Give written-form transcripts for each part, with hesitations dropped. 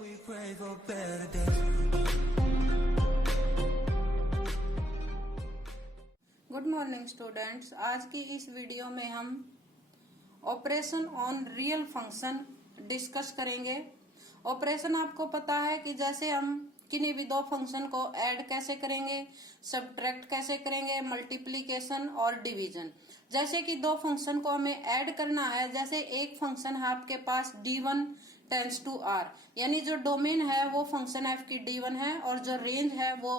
We pray for better days. Good morning students. आज की इस वीडियो में हम operation on real function discuss करेंगे। ऑपरेशन आपको पता है कि जैसे हम किन्हीं भी दो फंक्शन को ऐड कैसे करेंगे, सब्ट्रैक्ट कैसे करेंगे, मल्टीप्लीकेशन और डिवीजन। जैसे कि दो फंक्शन को हमें ऐड करना है, जैसे एक फंक्शन है आपके पास d1 टेंस टू r, यानी जो डोमेन है वो फंक्शन f की d1 है और जो रेंज है वो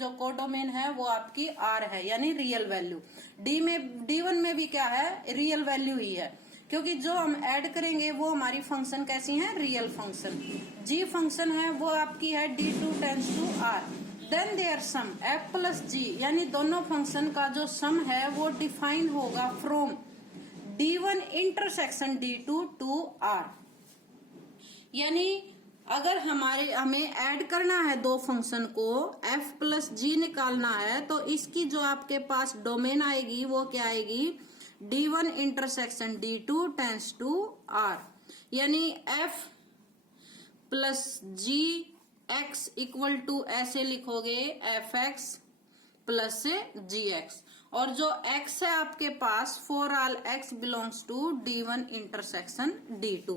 जो कोडोमेन है वो आपकी r है, यानी रियल वैल्यू। d1 में भी क्या है, रियल वैल्यू ही है, क्योंकि जो हम ऐड करेंगे वो हमारी फंक्शन कैसी है, रियल फंक्शन। g फंक्शन है वो आपकी है d2 tends to r। Then their sum f plus g, यानी दोनों फंक्शन का जो सम है वो डिफाइन होगा from d1 intersection d2 to r। यानी अगर हमें ऐड करना है दो फंक्शन को, f प्लस g निकालना है, तो इसकी जो आपके पास डोमेन आएगी वो क्या आएगी, d1 intersection d2 tends to r। यानी f plus g x equal to ऐसे लिखोगे f(x) प्लस gx, और जो x है आपके पास for all x belongs to d1 intersection d2।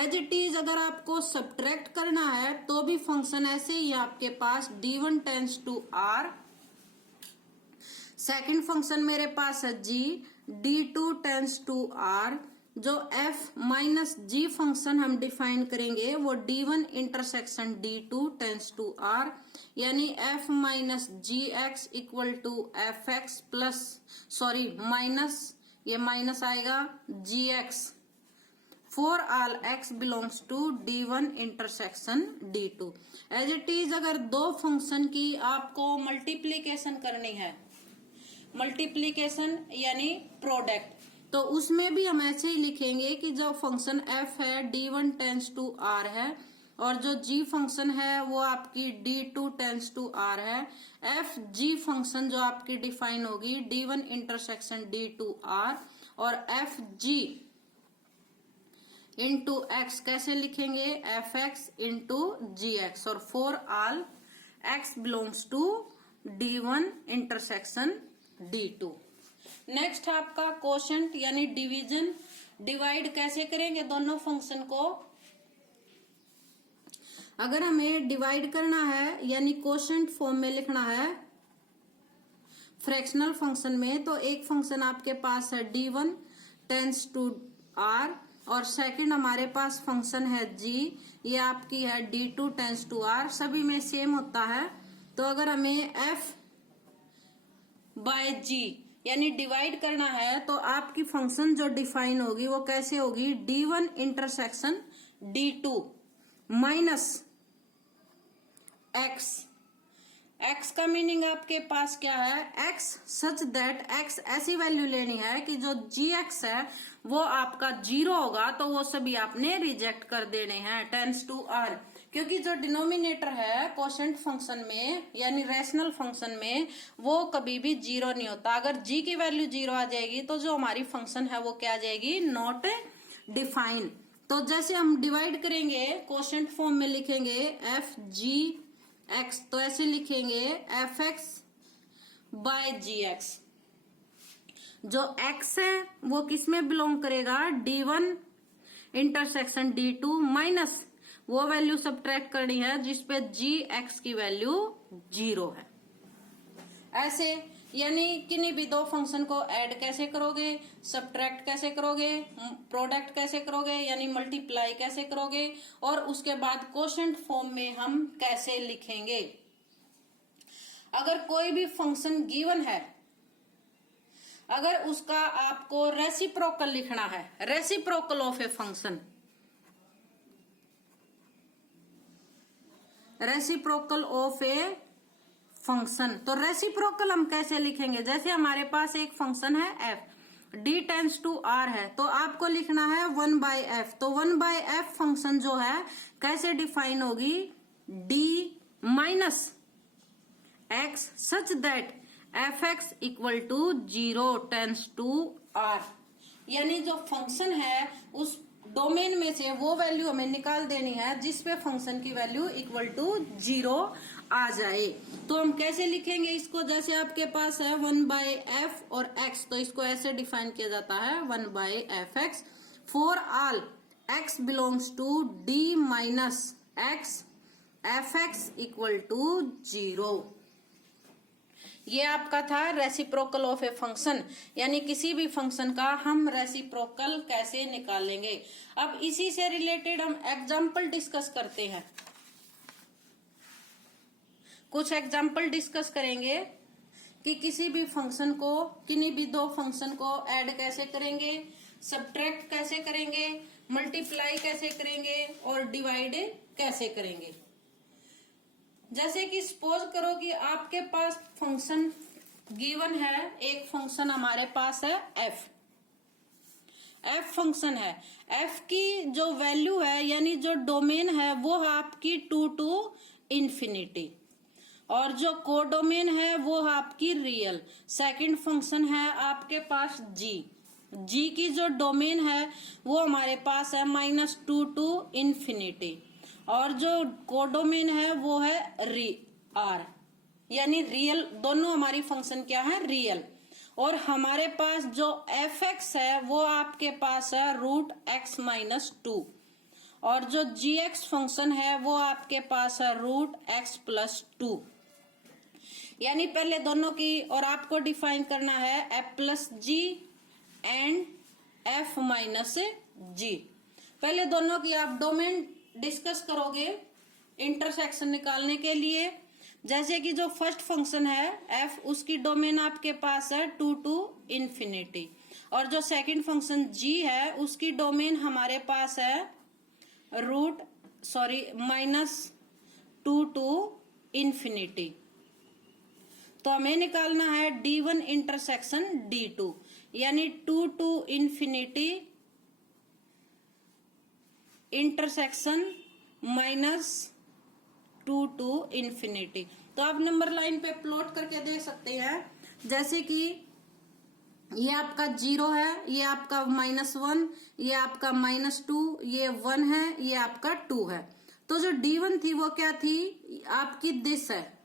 As it is अगर आपको सब्ट्रैक्ट करना है तो भी फंक्शन ऐसे ही आपके पास d1 tends to r, second function मेरे पास है g, d2 tends to r। जो f माइनस g फंक्शन हम डिफाइन करेंगे वो d1 intersection d2 tends to r, यानी f minus g x equal to f x plus minus ये माइनस आएगा g x for all x belongs to d1 intersection d2। As it is अगर दो function की आपको मल्टीप्लीकेशन करनी है, मल्टीप्लीकेशन यानी प्रोडक्ट, तो उसमें भी हम ऐसे ही लिखेंगे कि जो फंक्शन f है d1 टेंस टू r है और जो g फंक्शन है वो आपकी d2 टेंस टू r है। f g फंक्शन जो आपकी डिफाइन होगी d1 इंटरसेक्शन d2 r, और f g इंटू x कैसे लिखेंगे, f(x) इंटू जी एक्स, और for all x belongs to d1 intersection d2। Next आपका कोशेंट यानी डिवीजन। डिवाइड कैसे करेंगे दोनों फंक्शन को, अगर हमें डिवाइड करना है यानी कोशेंट फॉर्म में लिखना है फ्रैक्शनल फंक्शन में, तो एक फंक्शन आपके पास है d1 टेंस टू r और सेकंड हमारे पास फंक्शन है g, ये आपकी है d2 टेंस टू r। सभी में सेम होता है, तो अगर हमें f बाय g यानी डिवाइड करना है तो आपकी फंक्शन जो डिफाइन होगी वो कैसे होगी, d1 intersection d2 minus x का मीनिंग आपके पास क्या है, x सच दैट x ऐसी वैल्यू लेनी है कि जो gx है वो आपका 0 होगा, तो वो सभी आपने रिजेक्ट कर देने हैं टेंस टू r, क्योंकि जो डिनोमिनेटर है कोशेंट फंक्शन में यानी रैशनल फंक्शन में वो कभी भी 0 नहीं होता। अगर g की वैल्यू 0 आ जाएगी तो जो हमारी फंक्शन है वो क्या आ जाएगी, नॉट डिफाइन। तो जैसे हम डिवाइड करेंगे कोशेंट फॉर्म में लिखेंगे f g x, तो ऐसे लिखेंगे f(x) बाय gx। जो x है वो किस में बिलोंग करेगा, d1 इंटरसेक्शन d2 माइनस वो वैल्यू सब्ट्रैक्ट करनी है जिसपे gx की वैल्यू 0 है। ऐसे यानी किन्हीं भी दो फंक्शन को ऐड कैसे करोगे, सब्ट्रैक्ट कैसे करोगे, प्रोडक्ट कैसे करोगे यानी मल्टीप्लाई कैसे करोगे, और उसके बाद कोशेंट फॉर्म में हम कैसे लिखेंगे। अगर कोई भी फंक्शन गिवन है, अगर उसका आपको रेसिप्रोकल लिखना है, reciprocal of a function, reciprocal of a function, तो रेसिप्रोकल हम कैसे लिखेंगे, जैसे हमारे पास एक फंक्शन है f, d tends to r है, तो आपको लिखना है 1/f। तो 1/f फंक्शन जो है कैसे डिफाइन होगी, d minus x such that f(x) equal to 0 tends to r, यानी जो फंक्शन है उस डोमेन में से वो वैल्यू हमें निकाल देनी है जिसपे फंक्शन की वैल्यू इक्वल टू 0 आ जाए। तो हम कैसे लिखेंगे इसको, जैसे आपके पास है 1/f और x, तो इसको ऐसे डिफाइन किया जाता है 1/fx for all x belongs to d minus x fx equal to 0। ये आपका था रेसिप्रोकल ऑफ ए फंक्शन, यानी किसी भी फंक्शन का हम रेसिप्रोकल कैसे निकालेंगे। अब इसी से रिलेटेड हम एग्जाम्पल डिस्कस करते हैं। कुछ एग्जाम्पल डिस्कस करेंगे कि किसी भी फंक्शन को, किन्हीं भी दो फंक्शन को ऐड कैसे करेंगे, सब्ट्रैक्ट कैसे करेंगे, मल्टीप्लाई कैसे करेंगे और डिवाइड कैसे करेंगे। जैसे कि सपोज करो कि आपके पास फंक्शन गिवन है, एक फंक्शन हमारे पास है एफ फंक्शन है। एफ की जो वैल्यू है यानी जो डोमेन है वो आपकी 2 to इंफिनिटी, और जो कोडोमेन है वो आपकी रियल। सेकंड फंक्शन है आपके पास जी की जो डोमेन है वो हमारे पास है -2 to इंफिनिटी, और जो कोडोमेन है वो है आर, यानी रियल। दोनों हमारी फंक्शन क्या है, रियल। और हमारे पास जो एफ एक्स है वो आपके पास है √x-2, और जो जी एक्स फंक्शन है वो आपके पास है √x+2। यानी पहले दोनों की, और आपको डिफाइन करना है f+g एंड f-g। पहले दोनों की आप डोमेन डिस्कस करोगे इंटरसेक्शन निकालने के लिए। जैसे कि जो फर्स्ट फंक्शन है f, उसकी डोमेन आपके पास है 2 to इंफिनिटी, और जो सेकंड फंक्शन g है उसकी डोमेन हमारे पास है -2 to इंफिनिटी। तो हमें निकालना है d1 इंटरसेक्शन d2, यानी 2 to infinity intersection -2 to infinity. तो आप नंबर लाइन पे प्लॉट करके देख सकते हैं। जैसे कि ये आपका 0 है, ये आपका -1, ये आपका -2, ये 1 है, ये आपका 2 है। तो जो d1 थी वो क्या थी, आपकी दिस है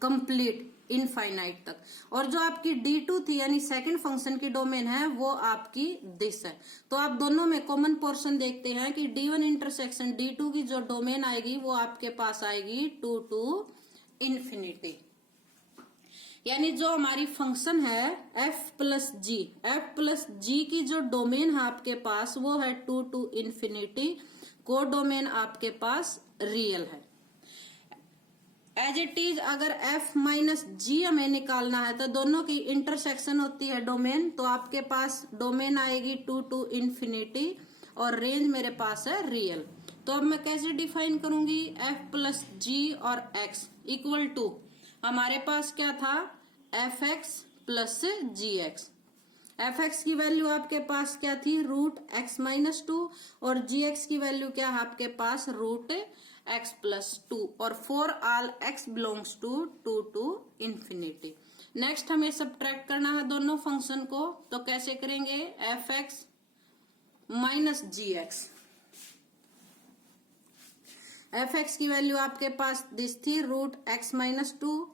कंप्लीट इनफाइनाइट तक, और जो आपकी d2 थी यानी सेकंड फंक्शन की डोमेन है वो आपकी दिस है। तो आप दोनों में कॉमन पोर्शन देखते हैं कि d1 इंटरसेक्शन d2 की जो डोमेन आएगी वो आपके पास आएगी 2 to इंफिनिटी। यानी जो हमारी फंक्शन है f+g की जो डोमेन है आपके पास वो है 2 to इंफिनिटी, को डोमेन आपके पास रियल है। एज इट इज अगर f-g हमें निकालना है तो दोनों की इंटरसेक्शन होती है डोमेन, तो आपके पास डोमेन आएगी 2 to इंफिनिटी और रेंज मेरे पास है रियल। तो अब मैं कैसे डिफाइन करूंगी, f+g और x इक्वल टू, हमारे पास क्या था fx प्लस gx। fx की वैल्यू आपके पास क्या थी √x-2, और gx की वैल्यू क्या है आपके पास √x+2, और for all x belongs to 2 to infinity. Next हमें सब्ट्रैक्ट करना है दोनों फंक्शन को, तो कैसे करेंगे, fx माइनस gx। fx की वैल्यू आपके पास दिस थी √x-2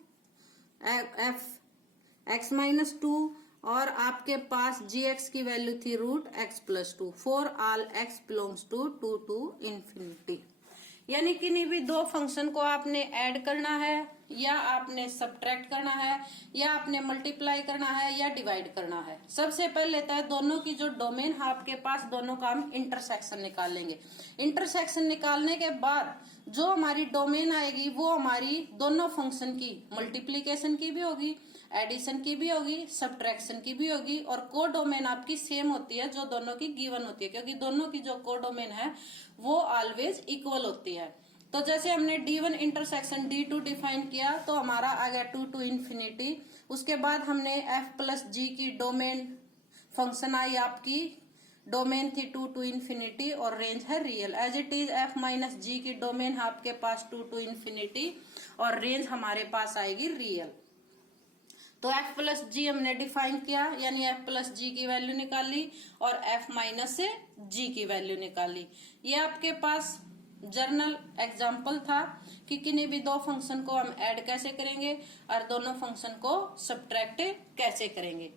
x-2, और आपके पास gx की वैल्यू थी √x+2 for all x belongs to 2 to infinity. यानी किन्हीं भी दो फंक्शन को आपने ऐड करना है, या आपने सब्ट्रैक्ट करना है, या आपने मल्टीप्लाई करना है, या डिवाइड करना है। सबसे पहले तो दोनों की जो डोमेन है आपके पास, दोनों का हम इंटरसेक्शन निकालेंगे। इंटरसेक्शन निकालने के बाद जो हमारी डोमेन आएगी वो हमारी दोनों फंक्शन की मल्टीप्लीकेशन की भी होगी, एडिशन की भी होगी, सब्ट्रैक्शन की भी होगी, और को डोमेन आपकी सेम होती है जो दोनों की गिवन होती है, क्योंकि दोनों की जो को डोमेन है वो ऑलवेज इक्वल होती है। तो जैसे हमने d1 इंटरसेक्शन d2 डिफाइन किया तो हमारा आ गया 2 to इंफिनिटी। उसके बाद हमने f+g की डोमेन फंक्शन आई, आपकी डोमेन थी 2 to इंफिनिटी और रेंज है real. As it is f-g की डोमेन है आपके पास 2 to इंफिनिटी और रेंज हमारे पास आएगी रियल। तो f प्लस जी हमने डिफाइन किया, यानी f प्लस जी की वैल्यू निकाली और f माइनस से g की वैल्यू निकाली। ये आपके पास जर्नल एग्जाम्पल था कि किन्हीं भी दो फंक्शन को हम ऐड कैसे करेंगे और दोनों फंक्शन को सब्ट्रैक्ट कैसे करेंगे।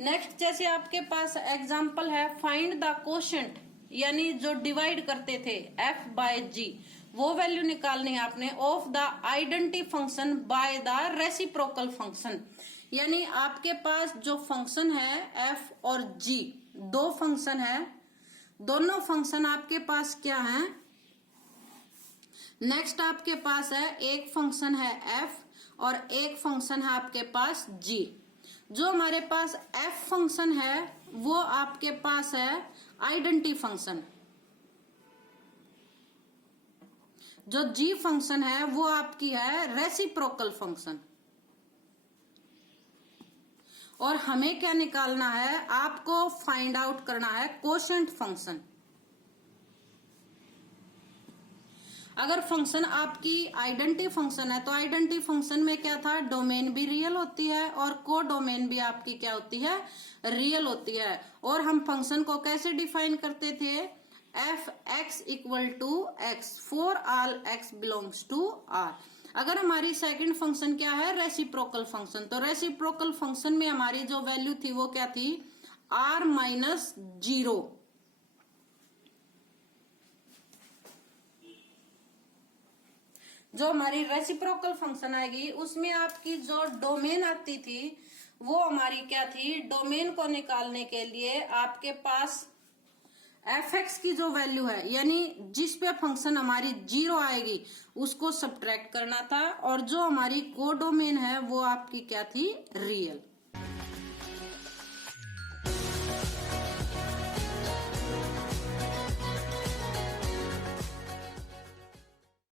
नेक्स्ट जैसे आपके पास एग्जाम्पल है फाइंड द कोशेंट, यानी जो डिवाइड करते थे f बाय g, वो वैल्यू निकालनी है आपने of the identity function by the reciprocal function. यानी आपके पास जो फंक्शन है f और g, दो फंक्शन है, दोनों फंक्शन आपके पास क्या है। नेक्स्ट आपके पास है एक फंक्शन है f और एक फंक्शन है आपके पास g। जो हमारे पास f फंक्शन है वो आपके पास है आइडेंटिटी फंक्शन, जो g फंक्शन है वो आपकी है रेसिप्रोकल फंक्शन। और हमें क्या निकालना है, आपको फाइंड आउट करना है कोशेंट फंक्शन। अगर फंक्शन आपकी आइडेंटिटी फंक्शन है तो आइडेंटिटी फंक्शन में क्या था, डोमेन भी रियल होती है और को डोमेन भी आपकी क्या होती है, रियल होती है। और हम फंक्शन को कैसे डिफाइन करते थे, f x equal to x for all x belongs to r. अगर हमारी सेकंड फंक्शन क्या है, रेसिप्रोकल फंक्शन, तो रेसिप्रोकल फंक्शन में हमारी जो वैल्यू थी वो क्या थी, आर माइनस 0। जो हमारी रेसिप्रोकल फंक्शन आएगी उसमें आपकी जो डोमेन आती थी वो हमारी क्या थी, डोमेन को निकालने के लिए आपके पास एफ एक्स की जो वैल्यू है, यानी जिस पे फंक्शन हमारी 0 आएगी उसको सब्ट्रैक्ट करना था, और जो हमारी को डोमेन है वो आपकी क्या थी, रियल।